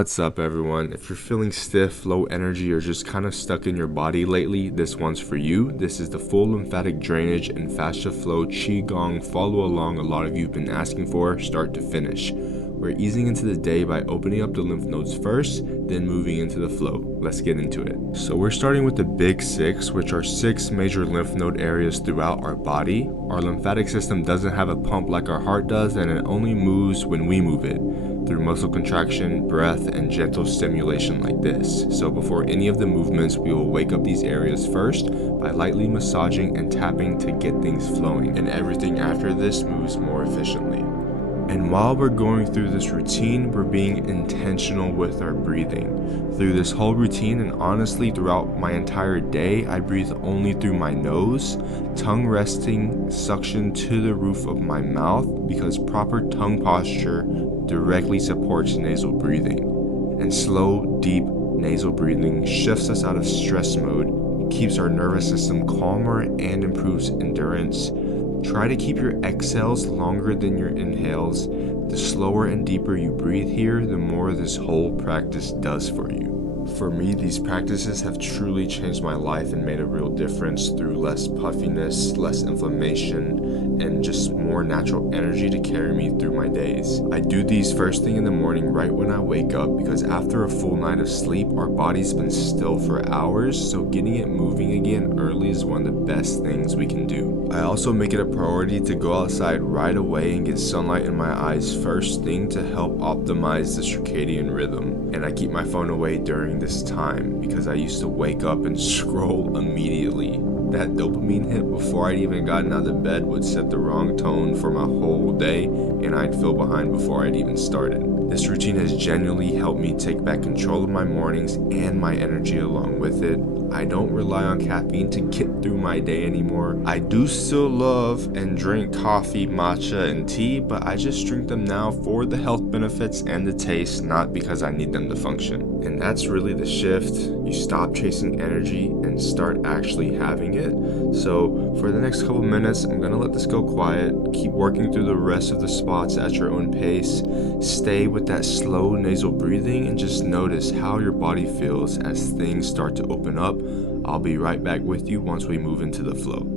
What's up, everyone? If you're feeling stiff, low energy, or just kind of stuck in your body lately, this one's for you. This is the full lymphatic drainage and fascia flow Qi Gong follow along a lot of you have been asking for, start to finish. We're easing into the day by opening up the lymph nodes first, then moving into the flow. Let's get into it. So we're starting with the big six, which are 6 major lymph node areas throughout our body. Our lymphatic system doesn't have a pump like our heart does, and it only moves when we move it, through muscle contraction, breath, and gentle stimulation like this. So before any of the movements, we will wake up these areas first by lightly massaging and tapping to get things flowing, and everything after this moves more efficiently. And while we're going through this routine, we're being intentional with our breathing. Through this whole routine, and honestly throughout my entire day, I breathe only through my nose, tongue resting, suction to the roof of my mouth, because proper tongue posture directly supports nasal breathing. And slow, deep nasal breathing shifts us out of stress mode, keeps our nervous system calmer, and improves endurance. Try to keep your exhales longer than your inhales. The slower and deeper you breathe here, the more this whole practice does for you. For me, these practices have truly changed my life and made a real difference through less puffiness, less inflammation, and just more natural energy to carry me through my days. I do these first thing in the morning right when I wake up, because after a full night of sleep, our body's been still for hours, so getting it moving again early is one of the best things we can do. I also make it a priority to go outside right away and get sunlight in my eyes first thing to help optimize the circadian rhythm. And I keep my phone away during this time because I used to wake up and scroll immediately. That dopamine hit before I'd even gotten out of bed would set the wrong tone for my whole day, and I'd feel behind before I'd even started. This routine has genuinely helped me take back control of my mornings and my energy along with it. I don't rely on caffeine to get through my day anymore. I do still love and drink coffee, matcha, and tea, but I just drink them now for the health benefits and the taste, not because I need them to function. And that's really the shift. You stop chasing energy and start actually having it. So for the next couple minutes, I'm gonna let this go quiet. Keep working through the rest of the spots at your own pace. Stay with that slow nasal breathing and just notice how your body feels as things start to open up. I'll be right back with you once we move into the flow.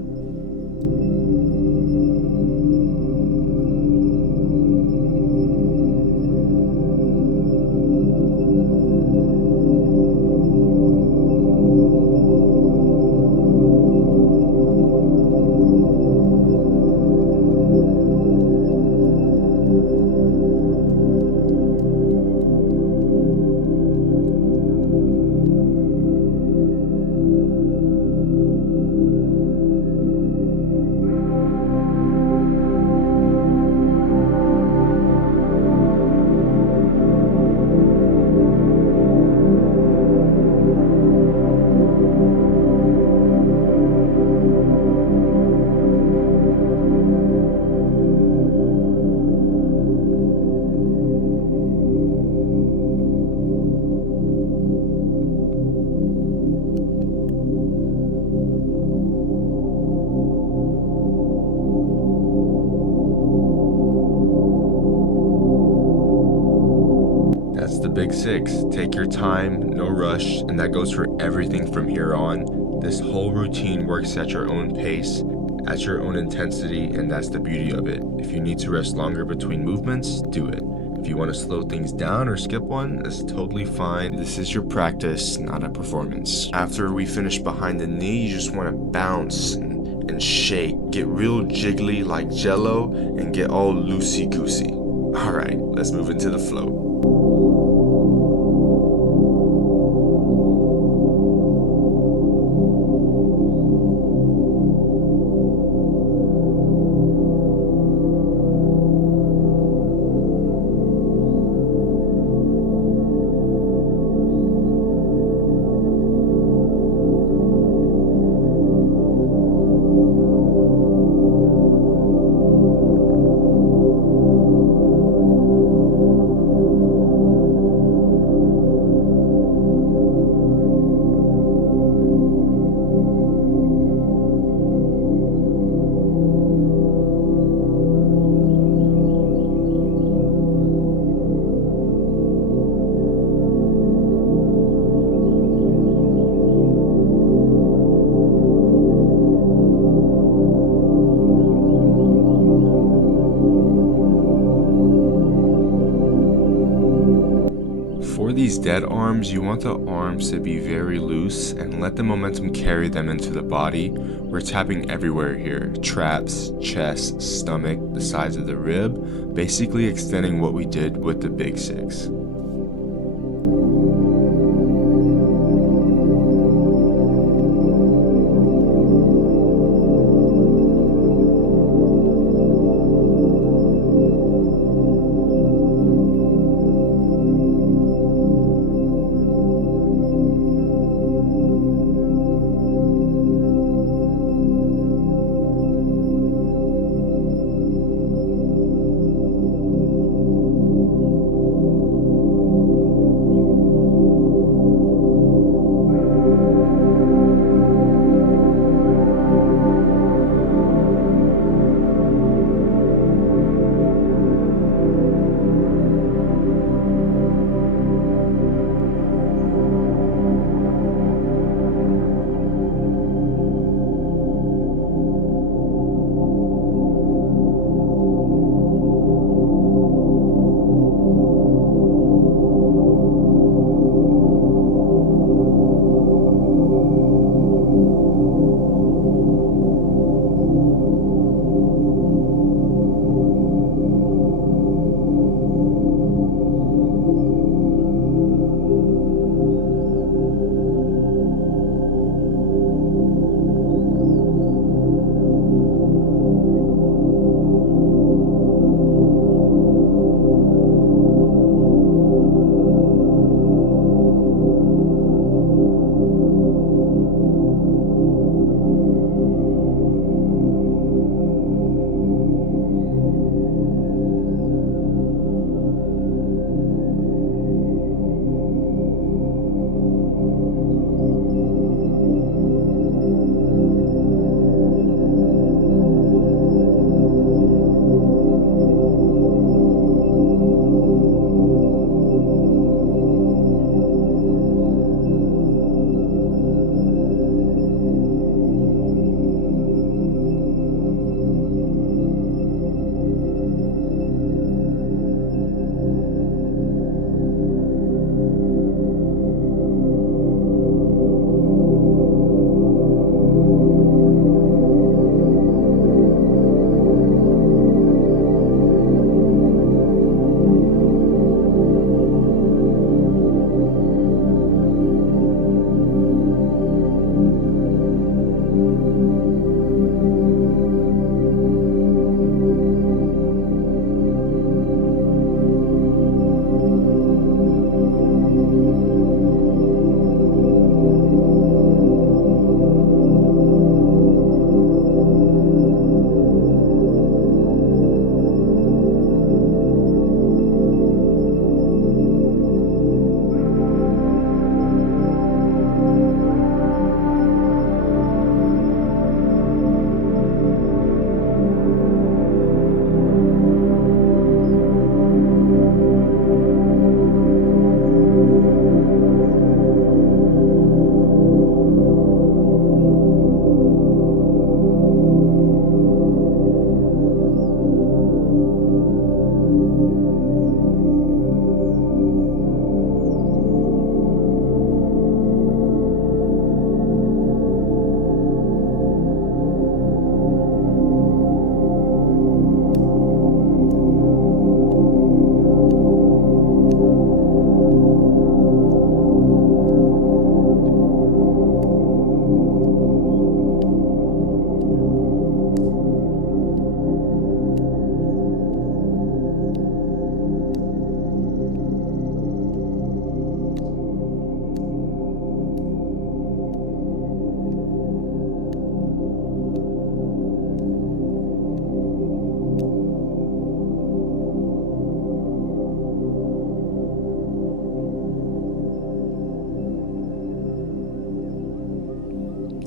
That's the big 6. Take your time, no rush, and that goes for everything from here on. This whole routine works at your own pace, at your own intensity, and that's the beauty of it. If you need to rest longer between movements, do it. If you want to slow things down or skip one, that's totally fine. This is your practice, not a performance. After we finish behind the knee, you just want to bounce and shake. Get real jiggly like jello and get all loosey-goosey. Alright, let's move into the flow. For these dead arms, you want the arms to be very loose and let the momentum carry them into the body. We're tapping everywhere here: traps, chest, stomach, the sides of the rib, basically extending what we did with the big six.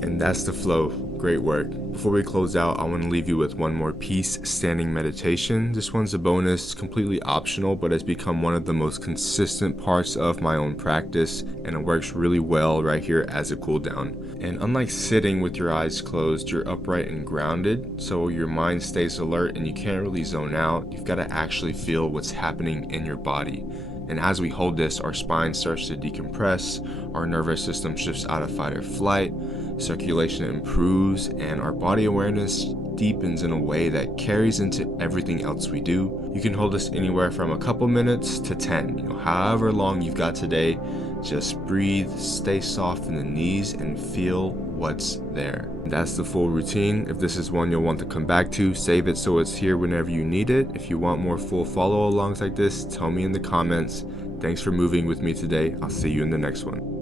And that's the flow. Great work. Before we close out, I want to leave you with one more piece, standing meditation. This one's a bonus, completely optional, but has become one of the most consistent parts of my own practice, and it works really well right here as a cool down. And unlike sitting with your eyes closed, you're upright and grounded, so your mind stays alert and you can't really zone out. You've got to actually feel what's happening in your body. And as we hold this, our spine starts to decompress, our nervous system shifts out of fight or flight, circulation improves, and our body awareness deepens in a way that carries into everything else we do. You can hold this anywhere from a couple minutes to 10, however long you've got today. Just breathe, stay soft in the knees, and feel what's there. That's the full routine. If this is one you'll want to come back to, save it so it's here whenever you need it. If you want more full follow-alongs like this, tell me in the comments. Thanks for moving with me today. I'll see you in the next one.